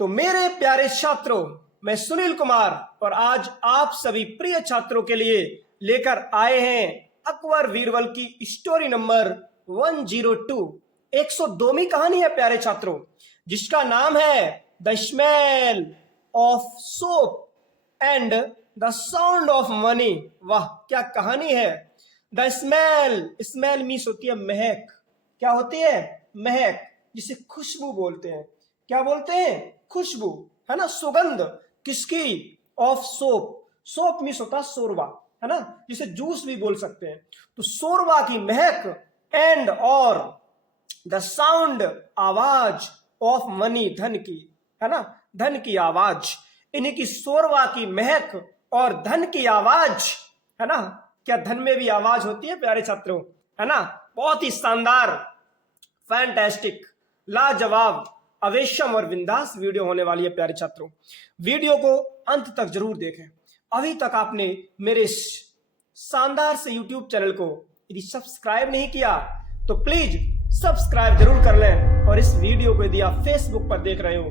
तो मेरे प्यारे छात्रों, मैं सुनील कुमार और आज आप सभी प्रिय छात्रों के लिए लेकर आए हैं अकबर बीरबल की स्टोरी नंबर 102 102वीं कहानी है प्यारे छात्रों, जिसका नाम है the smell of soap and the sound of money. वाह क्या कहानी है। द स्मेल, स्मेल मीन्स होती है महक। क्या होती है? महक, जिसे खुशबू बोलते हैं। क्या बोलते हैं? खुशबू, है ना, सुगंध। किसकी? Of soap. सोप मीन्स होता है शोरबा, है ना, जिसे जूस भी बोल सकते हैं। तो शोरबा की महक एंड और द साउंड, आवाज, ऑफ मनी, धन की, है ना, धन की आवाज। इन्हीं की शोरबा की महक और धन की आवाज, है ना। क्या धन में भी आवाज होती है प्यारे छात्रों? है ना। बहुत ही शानदार, फैंटास्टिक, लाजवाब, अवेशम और बिंदास वीडियो होने वाली है प्यारे छात्रों। वीडियो को अंत तक जरूर देखें। अभी तक आपने मेरे इस शानदार से यूट्यूब चैनल को यदि सब्सक्राइब नहीं किया तो प्लीज सब्सक्राइब जरूर कर लें, और इस वीडियो को यदि आप फेसबुक पर देख रहे हो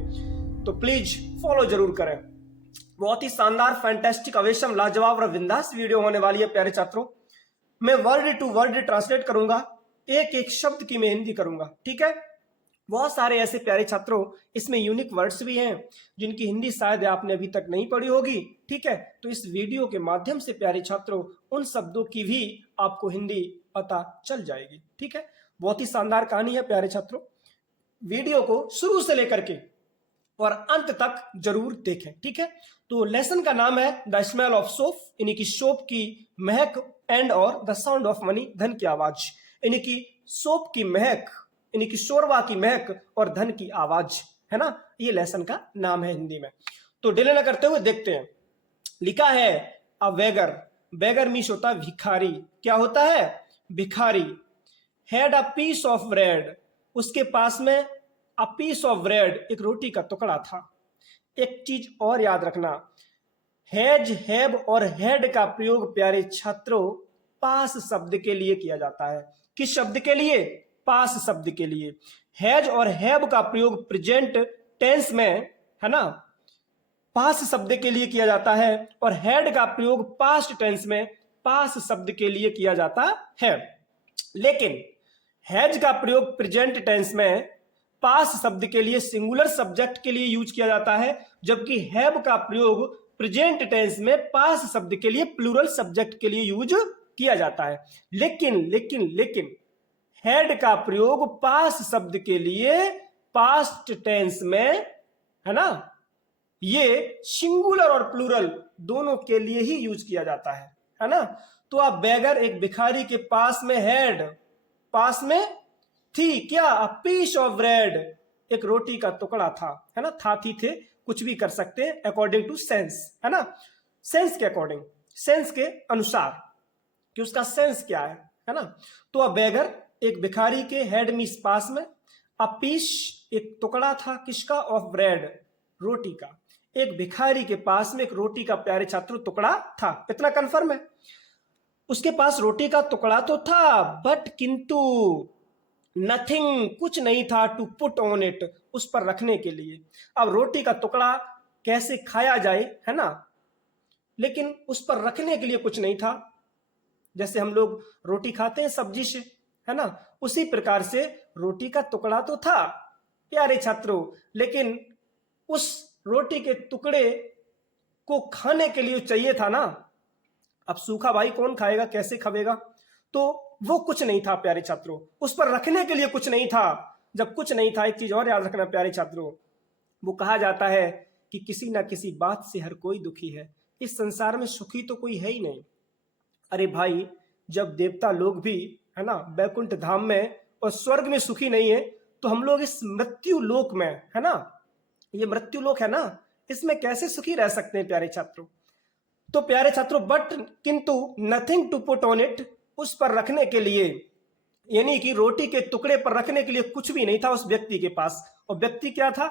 तो प्लीज फॉलो जरूर करें। बहुत ही शानदार, फैंटास्टिक, अवेशम, लाजवाब और बिंदास वीडियो होने वाली है प्यारे छात्रों। मैं वर्ड टू वर्ड ट्रांसलेट करूंगा, एक एक शब्द की मैं हिंदी करूंगा, ठीक है। बहुत सारे ऐसे प्यारे छात्रों इसमें यूनिक वर्ड्स भी हैं जिनकी हिंदी शायद आपने अभी तक नहीं पढ़ी होगी, ठीक है। तो इस वीडियो के माध्यम से प्यारे छात्रों उन शब्दों की भी आपको हिंदी पता चल जाएगी, ठीक है। बहुत ही शानदार कहानी है प्यारे छात्रों। वीडियो को शुरू से लेकर के और अंत तक जरूर देखें, ठीक है। तो लेसन का नाम है द स्मेल ऑफ सोप, यानी कि सोप की महक, एंड और द साउंड ऑफ मनी, धन की आवाज। यानी कि सोप की महक, यानी कि शोरबा की महक और धन की आवाज, है ना। ये लेसन का नाम है हिंदी में। तो डिले न करते हुए देखते हैं। लिखा है अ बेगर। बेगर मीन्स होता है भिखारी। क्या होता है? भिखारी। Had a piece of bread, उसके पास में अ पीस ऑफ ब्रेड, एक रोटी का टुकड़ा था। एक चीज और याद रखना, हैज, हैव और हैड का प्रयोग प्यारे छात्रों पास शब्द के लिए किया जाता है। किस शब्द के लिए? पास शब्द के लिए। हैज और हैव का प्रयोग प्रेजेंट टेंस में, है ना, पास शब्द के लिए किया जाता है, और हैड का प्रयोग पास्ट टेंस में पास शब्द के लिए किया जाता है। लेकिन हैज का प्रयोग प्रेजेंट टेंस में पास शब्द के लिए सिंगुलर सब्जेक्ट के लिए यूज किया जाता है, जबकि हैव का प्रयोग प्रेजेंट टेंस में पास शब्द के लिए प्लूरल सब्जेक्ट के लिए यूज किया जाता है। लेकिन लेकिन लेकिन हैड का प्रयोग पास शब्द के लिए पास्ट टेंस में, है ना, ये सिंगुलर और प्लूरल दोनों के लिए ही यूज किया जाता है ना। तो आप बेगर, एक भिखारी के पास में हैड, पास में थी क्या? अ पीस ऑफ ब्रेड, एक रोटी का टुकड़ा था, है ना। था, थी, थे, कुछ भी कर सकते हैं अकॉर्डिंग टू सेंस, है ना। सेंस के अकॉर्डिंग, सेंस के अनुसार कि उसका सेंस क्या है ना। तो अ बेगर, एक भिखारी के, हेड मीस पास में, अ पीस, एक टुकड़ा था, किसका? ऑफ ब्रेड, रोटी का। एक भिखारी के पास में एक रोटी का प्यारे छात्रों टुकड़ा था, इतना कंफर्म है। उसके पास रोटी का टुकड़ा तो था, बट किंतु नथिंग, कुछ नहीं था, टू पुट ऑन इट, उस पर रखने के लिए। अब रोटी का टुकड़ा कैसे खाया जाए, है ना, लेकिन उस पर रखने के लिए कुछ नहीं था। जैसे हम लोग रोटी खाते हैं सब्जी से, है ना, उसी प्रकार से रोटी का टुकड़ा तो था प्यारे छात्रों, लेकिन उस रोटी के टुकड़े को खाने के लिए चाहिए था ना। अब सूखा भाई कौन खाएगा, कैसे खाएगा? तो वो कुछ नहीं था प्यारे छात्रों, उस पर रखने के लिए कुछ नहीं था। जब कुछ नहीं था, एक चीज और याद रखना प्यारे छात्रों, वो कहा जाता है कि किसी ना किसी बात से हर कोई दुखी है। इस संसार में सुखी तो कोई है ही नहीं। अरे भाई, जब देवता लोग भी, है ना, बैकुंठ धाम में और स्वर्ग में सुखी नहीं है, तो हम लोग इस मृत्यु लोक में, है ना, ये मृत्यु लोक है ना, इसमें कैसे सुखी रह सकते हैं प्यारे छात्रों? तो प्यारे छात्रों, बट किंतु nothing to put on it, उस पर रखने के लिए, यानी कि रोटी के टुकड़े पर रखने के लिए कुछ भी नहीं था उस व्यक्ति के पास। और व्यक्ति क्या था?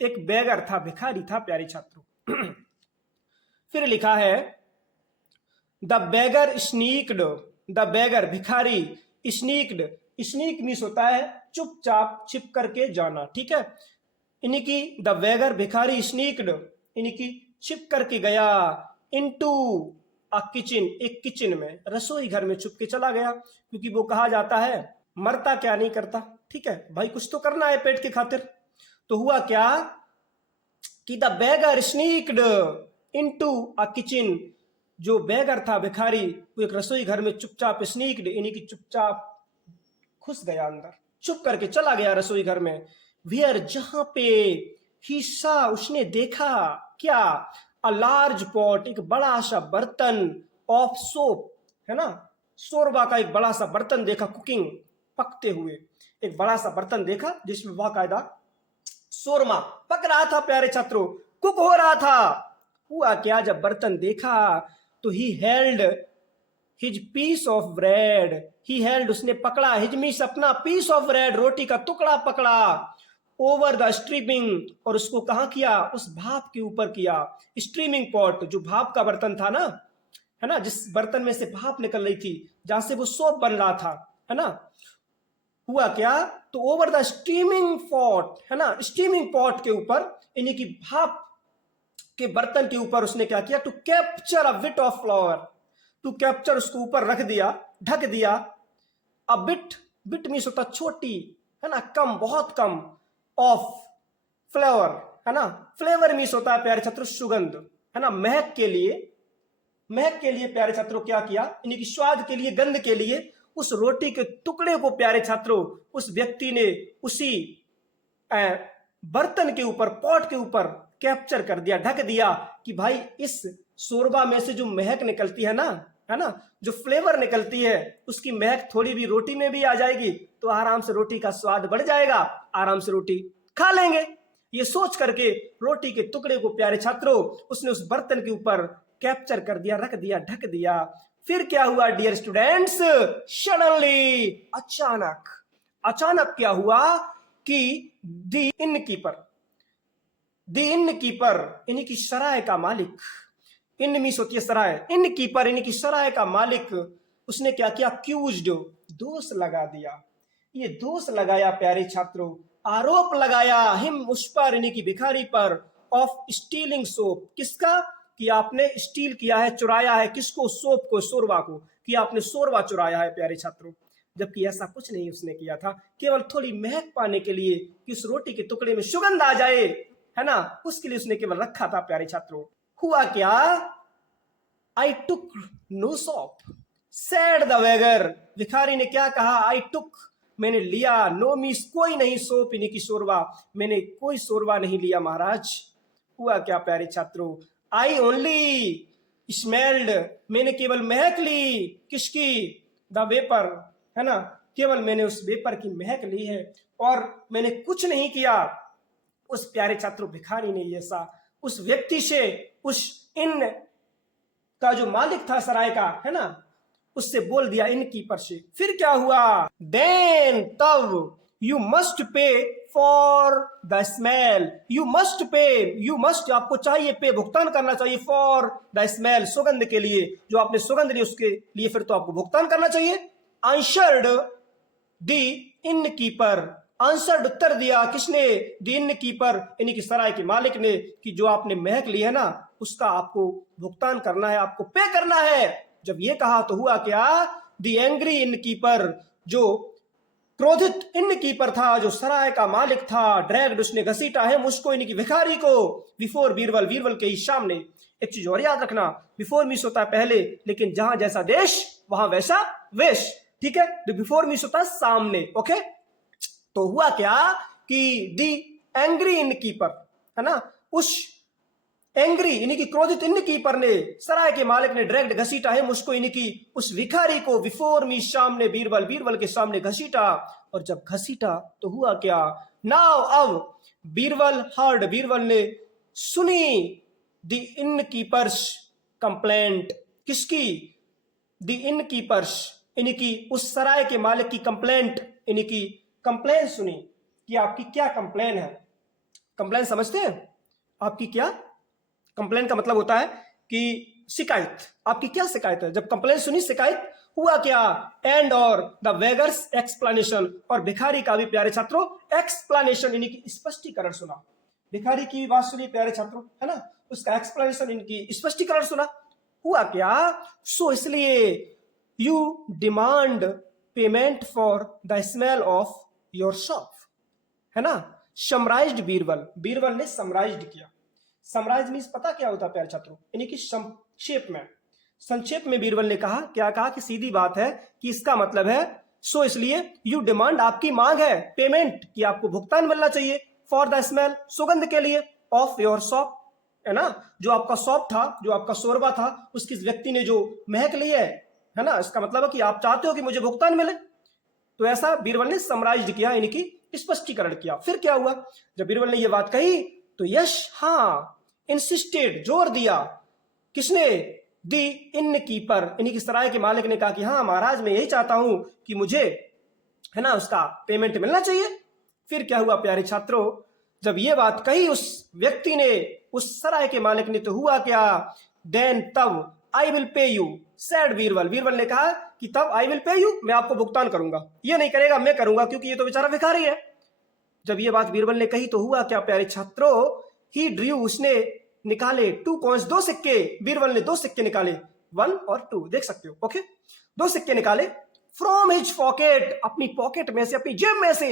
एक बेगर था, भिखारी था प्यारे छात्रों। फिर लिखा है the beggar sneaked, the beggar भिखारी, स्नीक्ड, स्नीक मीन्स होता है चुपचाप, छिप करके जाना, ठीक है। इन्हीं की द वेगर भिखारी स्नीक्ड, इन्हीं की छिप करके गया इनटू अ किचन, एक किचन में, रसोई घर में छुप के चला गया, क्योंकि वो कहा जाता है मरता क्या नहीं करता, ठीक है भाई, कुछ तो करना है पेट की खातिर। तो हुआ क्या कि the beggar sneaked into a kitchen, जो बेगर था भिखारी, वो एक रसोई घर में चुपचाप स्नीक्ड, इन्हीं की चुपचाप घुस गया अंदर, चुप करके चला गया रसोई घर में। वियर, जहां पे, ही सा, उसने देखा क्या, अ लार्ज पॉट, एक बड़ा सा बर्तन, ऑफ सोप, है ना, शोरबा का एक बड़ा सा बर्तन देखा, कुकिंग, पकते हुए एक बड़ा सा बर्तन देखा जिसमें बाकायदा शोरमा पक रहा था प्यारे छात्रों, कुक हो रहा था। हुआ क्या, जब बर्तन देखा तो he held his piece of bread, he held, उसने पकड़ा, हिज मीस, अपना, पीस ऑफ ब्रेड, रोटी का टुकड़ा पकड़ा, ओवर द स्ट्रीमिंग, और उसको कहां किया, उस भाप के ऊपर किया। स्ट्रीमिंग पॉट, जो भाप का बर्तन था ना, है ना, जिस बर्तन में से भाप निकल रही थी, जहां से वो सोप बन रहा था, है ना। हुआ क्या, तो ओवर द स्टीमिंग पॉट, है ना, स्टीमिंग पॉट के ऊपर, इन्हीं की भाप के बर्तन के ऊपर उसने क्या किया, to capture a bit of flower, to capture, उसको ऊपर रख दिया, ढक दिया। अ बिट, बिट मीन्स होता छोटी, है ना, कम, बहुत कम, ऑफ फ्लेवर, है ना, फ्लेवर मीन्स होता है प्यारे छात्रों सुगंध, है ना, महक के लिए, महक के लिए प्यारे छात्रों क्या किया, इन्हीं की स्वाद के लिए, गंध के लिए, उस रोटी के टुकड़े को प्यारे छात्रों उस व्यक्ति ने उसी बर्तन के ऊपर, पॉट के ऊपर कैप्चर कर दिया, ढक दिया, कि भाई इस शोरबा में से जो महक निकलती है ना, है ना, जो फ्लेवर निकलती है, उसकी महक थोड़ी भी रोटी में भी आ जाएगी, तो आराम से रोटी का स्वाद बढ़ जाएगा, आराम से रोटी खा लेंगे। ये सोच करके रोटी के टुकड़े को प्यारे छात्रों उसने उस बर्तन के ऊपर कैप्चर कर दिया, रख दिया, ढक दिया। फिर क्या हुआ डियर स्टूडेंट्स, सडनली, अचानक, अचानक क्या हुआ कि द इनकीपर, द इनकीपर, इन्हीं की सराय का मालिक, इन मीस होती है सराय, इनकीपर, इन्हीं की सराय का मालिक, उसने क्या किया, अक्यूज्ड, दोष लगा दिया। ये दोष लगाया प्यारे छात्रों, आरोप लगाया, हिम, उस पर, इन्हीं की भिखारी पर, ऑफ स्टीलिंग सोप, किसका, कि आपने स्टील किया है, चुराया है, किसको, सोप को, शोरबा को, कि आपने शोरबा चुराया है प्यारे छात्रों। जबकि ऐसा कुछ नहीं उसने किया था, केवल थोड़ी महक पाने के लिए, कि उस रोटी के टुकड़े में सुगंध आ जाए, है ना, उसके लिए उसने केवल रखा था प्यारे छात्रों। हुआ क्या, I took no soap, said the beggar, भिखारी ने क्या कहा, आई टुक, मैंने लिया, नो मीस, कोई नहीं, सोप, इन्हीं की शोरबा, मैंने कोई शोरबा नहीं लिया महाराज। हुआ क्या प्यारे छात्रों, आई ओनली स्मेल्ड, मैंने केवल महक ली, किसकी, द वेपर, है ना, केवल मैंने उस वेपर की महक ली है, और मैंने कुछ नहीं किया। उस प्यारे छात्रों भिखारी ने ऐसा उस व्यक्ति से, उस इन का जो मालिक था सराय का, है ना, उससे बोल दिया, इनकीपर से। फिर क्या हुआ, देन, तब, you must pay for the smell, you must pay, you must, आपको चाहिए, पे, भुगतान करना चाहिए, फॉर द स्मेल, सुगंध के लिए, जो आपने सुगंध ली उसके लिए फिर तो आपको भुगतान करना चाहिए। आंसर्ड द इनकीपर, आंसर्ड, उत्तर दिया, किसने, द इनकीपर, इन्हीं की सराय के मालिक ने, कि जो आपने महक ली है ना, उसका आपको भुगतान करना है, आपको पे करना है। जब ये कहा तो हुआ क्या, द एंग्री इनकीपर, जो क्रोधित इनकीपर था, जो सराय का मालिक था, ड्रैग्ड, उसने घसीटा है मुझको, इनकी भिखारी को, बिफोर बीरबल, बीरबल के ही सामने। एक चीज और याद रखना, बिफोर मीन्स होता है पहले, लेकिन जहां जैसा देश वहां वैसा वेश, ठीक है, तो बिफोर मीन्स होता है सामने, ओके। तो हुआ क्या कि दी एंग्री इनकीपर, है ना, उस एंग्री, इन्हीं की क्रोधित इनकीपर ने, सराय के मालिक ने, ड्रैग्ड, घसीटा है मुझको, इन्हीं की उस भिखारी को, बिफोर मी, सामने, बीरबल, बीरबल के सामने घसीटा। और जब घसीटा तो हुआ क्या, नाउ, अब, बीरबल हर्ड, बीरबल ने सुनी, द इनकीपर्स कंप्लेंट, किसकी, द इनकीपर्स, इनकी उस सराय के मालिक की कंप्लेंट, इनकी कंप्लेन सुनी, कि आपकी क्या कंप्लेन है। कंप्लेन समझते हैं, आपकी क्या कंप्लेन का मतलब होता है कि शिकायत, आपकी क्या शिकायत है? जब कंप्लेंट सुनी, शिकायत हुआ क्या? एंड और द बेगर्स एक्सप्लेनेशन, और भिखारी का भी प्यारे छात्रों एक्सप्लेनेशन यानी कि स्पष्टीकरण सुना। भिखारी की भी बात सुनी प्यारे छात्रों, है ना, उसका एक्सप्लेनेशन इनकी स्पष्टीकरण सुना। हुआ क्या? सो इसलिए you demand payment for the smell of your shop, है ना। समराइज्ड बीरबल, बीरबल ने समराइज्ड किया। समराइज मीन्स पता क्या होता है प्यारे छात्रों? यानी कि संक्षेप में बीरबल ने कहा, क्या कहा कि सीधी बात है कि इसका मतलब है सो इसलिए यू डिमांड, आपकी मांग है, पेमेंट कि आपको भुगतान मिलना चाहिए, फॉर द स्मेल, सुगंध के लिए, ऑफ योर शॉप, है ना, जो आपका शॉप था, जो आपका शोरबा था, उसकी व्यक्ति ने जो महक ली है ना, इसका मतलब है कि आप चाहते हो कि मुझे भुगतान मिले। तो ऐसा बीरबल ने समराइज्ड किया, यानी कि स्पष्टीकरण किया। फिर क्या हुआ? जब बीरबल ने यह बात कही तो यश, हाँ, इंसिस्टेड, जोर दिया, किसने? दी इन कीपर, यानी कि सराय के मालिक ने कहा कि हाँ महाराज, मैं यही चाहता हूं कि मुझे, है ना, उसका पेमेंट मिलना चाहिए। फिर क्या हुआ प्यारे छात्रों? जब ये बात कही उस व्यक्ति ने, उस सराय के मालिक ने, तो हुआ क्या? देन, तब, I will pay you, sad Birbal, Birbal ने कहा कि तब आई विल पे यू, मैं आपको भुगतान करूंगा। ये नहीं करेगा, मैं करूंगा, क्योंकि ये तो बेचारा भिखारी है। जब ये बात बीरबल ने कही तो हुआ क्या प्यारे छात्रों? ही ड्रू, उसने निकाले 2 कॉइंस, 2 सिक्के। बीरबल ने 2 सिक्के निकाले, 1 और 2, देख सकते हो, ओके। 2 सिक्के निकाले फ्रॉम हिज पॉकेट, अपनी पॉकेट में से, अपनी जेब में से,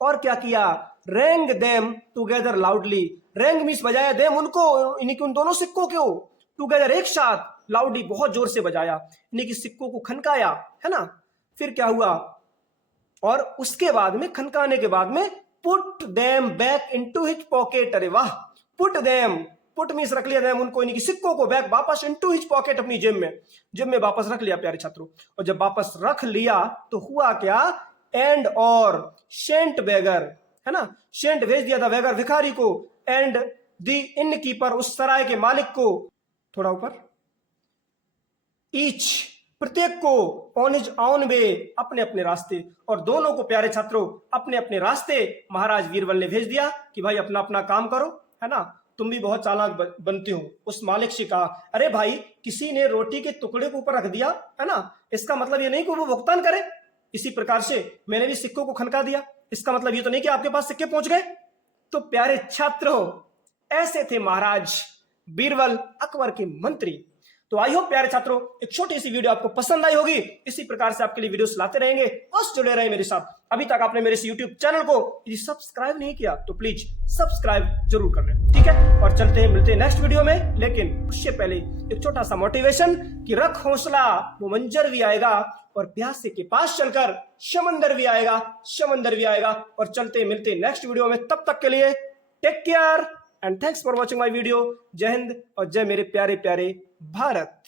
और क्या किया? Wrong them together loudly, wrong means बजाया, देम उनको, यानी कि उन दोनों सिक्कों को, टुगेदर एक साथ, लाउडली बहुत जोर से बजाया, यानी कि सिक्कों को खनकाया, है ना। फिर क्या हुआ? और उसके बाद में, खनकाने के बाद में, put them back into his pocket, अरे वाह, पुट देम, पुट मींस रख लिया देम उनको, यानी कि सिक्कों को, बैक वापस, इनटू हिज पॉकेट, अपनी जेब में वापस रख लिया प्यारे छात्रों। और जब वापस रख लिया तो हुआ क्या? एंड और सेंट बेगर, है ना, सेंट भेज दिया था बेगर, भिखारी को, एंड दी इन कीपर, उस सराय के मालिक को, थोड़ा ऊपर, ईच, प्रत्येक को, ऑन हिज ऑन वे, अपने अपने रास्ते, और दोनों को प्यारे छात्रों अपने अपने रास्ते महाराज बीरबल ने भेज दिया कि भाई अपना अपना काम करो, है ना, तुम भी बहुत चालाक बनते हो। उस मालिक से कहा, अरे भाई, किसी ने रोटी के टुकड़े को ऊपर रख दिया, है ना, इसका मतलब ये नहीं कि वो भुगतान करे। इसी प्रकार से मैंने भी सिक्कों को खनका दिया, इसका मतलब ये तो नहीं कि आपके पास सिक्के पहुंच गए। तो प्यारे छात्रों, ऐसे थे महाराज बीरबल, अकबर के मंत्री। तो आई होप प्यारे छात्रों एक छोटी सी वीडियो आपको पसंद आई होगी। इसी प्रकार से आपके लिए वीडियोस लाते रहेंगे, बस जुड़े रहे मेरे साथ। अभी तक आपने मेरे YouTube चैनल को यदि सब्सक्राइब नहीं किया तो प्लीज सब्सक्राइब जरूर कर लें, ठीक है। और चलते हैं, मिलते हैं नेक्स्ट वीडियो में, लेकिन उससे पहले एक छोटा सा मोटिवेशन कि रख हौसला, वो मंजर भी आएगा, और प्यासे के पास चलकर समंदर भी आएगा, समंदर भी आएगा। और चलते मिलते नेक्स्ट वीडियो में, तब तक के लिए take care and thanks for watching my video. जय हिंद और जय मेरे प्यारे प्यारे भारत।